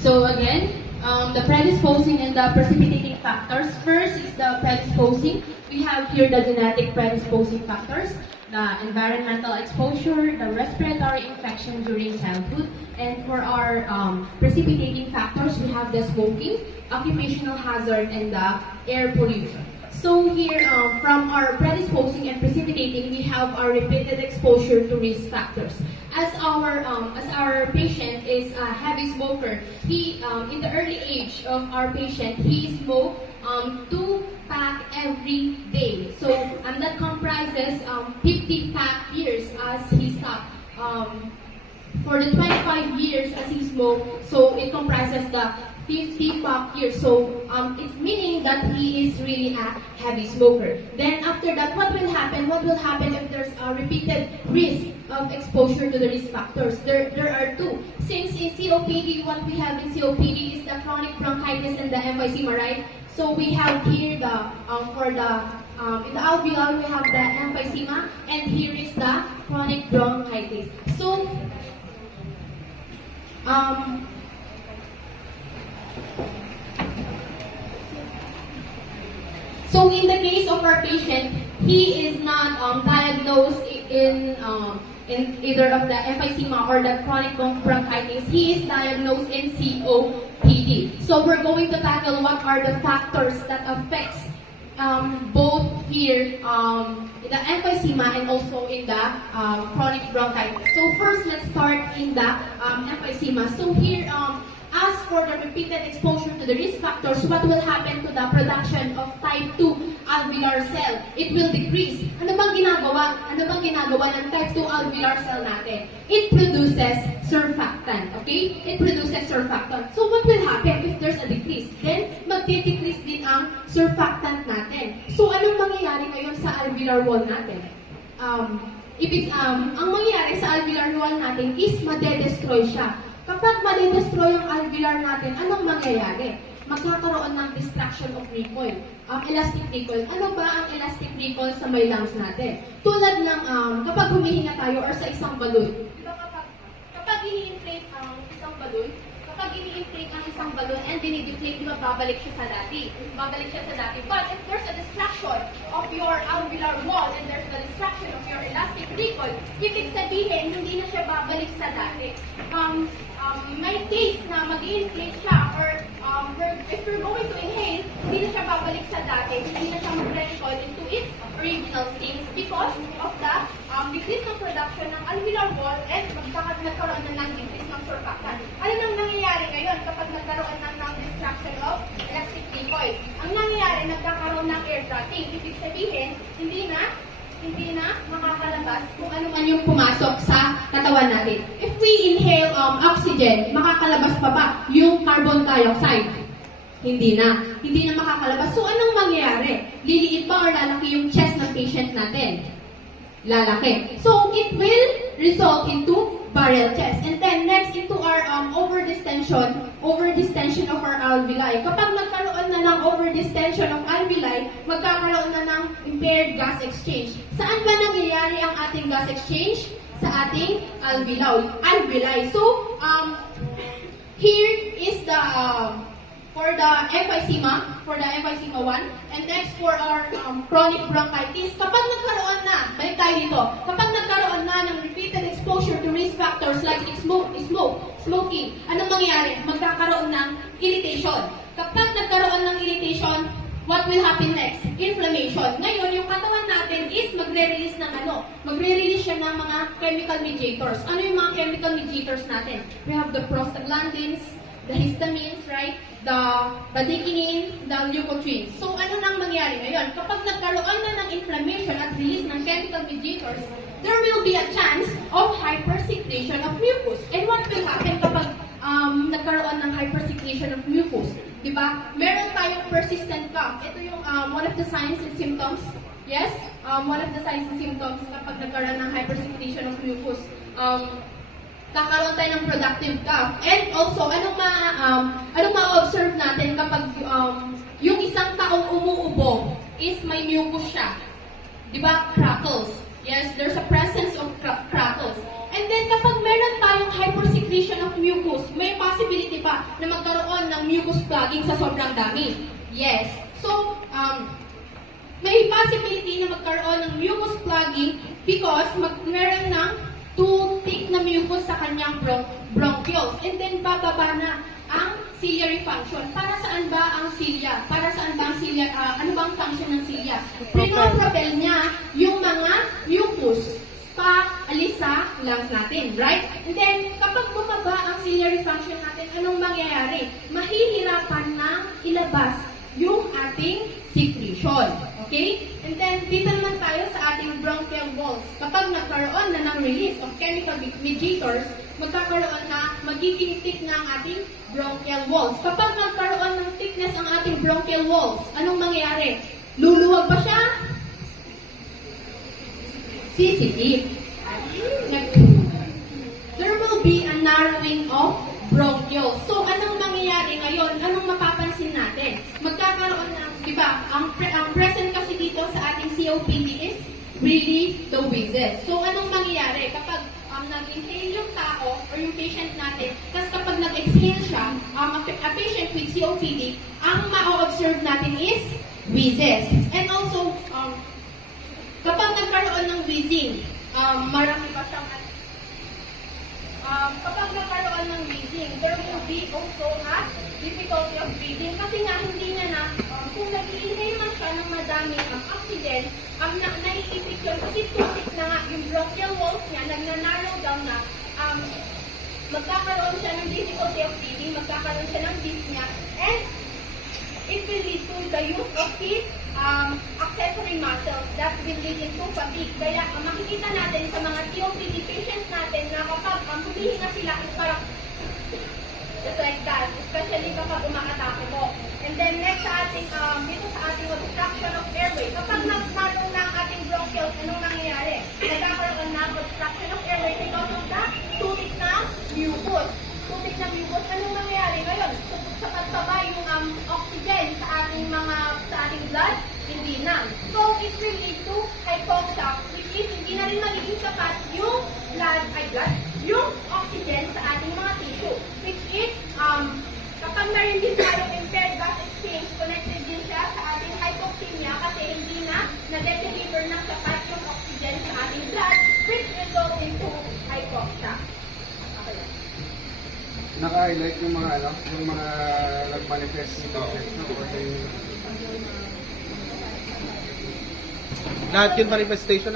So again, the predisposing and the precipitating factors. First is the predisposing. We have here the genetic predisposing factors, the environmental exposure, the respiratory infection during childhood, and for our precipitating factors, we have the smoking, occupational hazard, and the air pollution. So here, from our predisposing and precipitating, we have our repeated exposure to risk factors. As our patient is a heavy smoker, he in the early age of our patient, he smoked 2 pack every day. So that comprises 50 pack years as he stopped. For the 25 years as he smoked, so it comprises the 50 pack years. So it's meaning that he is really a heavy smoker. Then after that, what will happen? What will happen if there's a repeated risk of exposure to the risk factors? There are 2. Since in COPD, what we have in COPD is the chronic bronchitis and the emphysema, right? So we have here the in the alveoli we have the emphysema, and here is the chronic bronchitis. So in the case of our patient, he is not diagnosed in either of the emphysema or the chronic bronchitis. He is diagnosed in COPD. So we're going to tackle what are the factors that affects both here in the emphysema and also in the chronic bronchitis. So first, let's start in the emphysema. So here, as for the repeated exposure to the risk factors, what will happen to the production of type 2 alveolar cell? It will decrease. Ano bang ginagawa? Ano bang ginagawa ng type 2 alveolar cell natin? It produces surfactant, okay? It produces surfactant. So what will happen if there's a decrease? Then, magti-decrease din ang surfactant natin. So anong mangyayari ngayon sa alveolar wall natin? Ang mangyayari sa alveolar wall natin is madedestroy siya. Kapag madedestroy ang alveolar natin, anong mangyayari? Magkakaroon ng distraction of recoil. Elastic recoil. Ano ba ang elastic recoil sa may lungs natin? Tulad ng kapag humihinga tayo or sa isang balon. Diba kapag ini-inflate ang isang balon, kapag ini-inflate ang isang balon and dinideflate, diba babalik siya sa dati. Babalik siya sa dati. But if there's a distraction of your alveolar wall and there's a distraction of your elastic recoil, ibig sabihin, hindi na siya babalik sa dati. May case na mag-inflate siya or if you're going to inhale, hindi na siya babalik sa dati, hindi na siya mag-recoil into its original state because of the decrease ng production ng alveolar wall and nagkaroon na ng decrease ng surfactant. Ano nang nangyayari ngayon kapag nagkaroon ng distraction of elastic recoil? Ang nangyayari, nagkakaroon ng air trapping. Ibig sabihin, hindi na makakalabas kung ano man yung pumasok sa katawan natin. If we inhale oxygen, makakalabas pa ba yung carbon dioxide? Hindi na makakalabas. So anong mangyayari? Liliit ba or lalaki yung chest ng patient natin? Lalaki. So it will result into barrel chest. And then next into our overdistension of our alveoli. Kapag nagkaroon na ng overdistension of alveoli, magkakaroon na ng impaired gas exchange. Saan ba nangyayari ang ating gas exchange? Sa ating alveoli. So here is the for the emphysema 1, and next for our chronic bronchitis. Kapag nagkaroon na, balik tayo dito, kapag nagkaroon na ng repeated exposure to risk factors like smoking, anong mangyayari? Magkakaroon ng irritation. Kapag nagkaroon ng irritation, what will happen next? Inflammation. Ngayon, yung katawan natin is magre-release ng Magre-release siya ng mga chemical mediators. Ano yung mga chemical mediators natin? We have the prostaglandins, the histamines, right? The decinin, the leukotrienes. So, ano nang mangyari ngayon? Kapag nagkaroon na ng inflammation at release ng chemical mediators, there will be a chance of hypersecretion of mucus. And what will happen kapag nagkaroon ng hypersecretion of mucus? Diba? Meron tayong persistent cough. Ito yung one of the signs and symptoms. Yes? One of the signs and symptoms kapag nagkaroon ng hypersecretion of mucus. Kakaroon tayo ng productive cough. And also, anong ma-observe natin kapag yung isang taong umuubo is may mucus siya? Diba? Crackles. Yes, there's a presence of crackles. And then, kapag meron tayong hypersecretion of mucus, may possibility pa na clogging sa sobrang dami? Yes. So, may possibility na magkaroon ng mucus clogging because meron ng too thick na mucus sa kanyang bronchioles. And then, bababa na ang ciliary function. Para saan ba ang cilia? Para saan ba ang cilia? Ano ba ang function ng cilia? Pinopropel niya yung mga mucus alis sa lungs natin, right? And then, kapag bumaba ang ciliary function natin, anong mangyayari? Mahihirapan na ilabas yung ating secretion. Okay? And then, dito naman tayo sa ating bronchial walls. Kapag nagkaroon na ng release of chemical mediators, magiging thick na ang ating bronchial walls. Kapag nagkaroon ng thickness ang ating bronchial walls, anong mangyayari? Luluwag ba siya? Sisikip. There will be a narrowing of bronchioles. So, anong mangyayari ngayon? Anong mapapansin natin? Magkakaroon ng, di ba, ang present kasi dito sa ating COPD is really the wheezes. So, anong mangyayari? Kapag nag-inhale yung tao or yung patient natin, tapos kapag nag-exhale siya, a patient with COPD, ang ma-observe natin is wheezes. And also, kapag nagkaroon ng wheezing, marami pa siyang kapag nagkaroon ng wheezing, there will be also a difficulty of breathing kasi nga hindi niya na, kung nag-inhale man siya ng madami ang oxygen, naiipit yun kasi tutik na nga yung bronchial walls niya, nag-narrow down na, magkakaroon siya ng difficulty of breathing, magkakaroon siya ng dyspnea, and it will lead to the use of his accessory muscles that will lead into fatigue. Kaya makikita natin sa mga COPD patients natin na kapag humihinga sila is parang just like that, especially kapag umakatake po. And then next sa ating, dito sa ating obstruction of airway, kapag nagkaroon na ang ating bronchioles, anong nangyayari? Nagkakaroon na obstruction of airway because of the tutik na mucus. Tutik na mucus, anong nangyayari ngayon? Sa pagtaba yung oxygen sa ating blood, hindi na. So, it will lead to hypoxia, which is hindi na rin magiging sapat yung yung oxygen sa ating mga tissue. Which is, kapag meron din tayong impaired gas exchange, connected din siya sa ating hypoxemia kasi hindi na na-deliver ng sapat yung oxygen sa ating blood, which will go into hypoxia. Okay. Naka-highlight yung mga yung mga nag-manifest nito. Lahat yung manifestation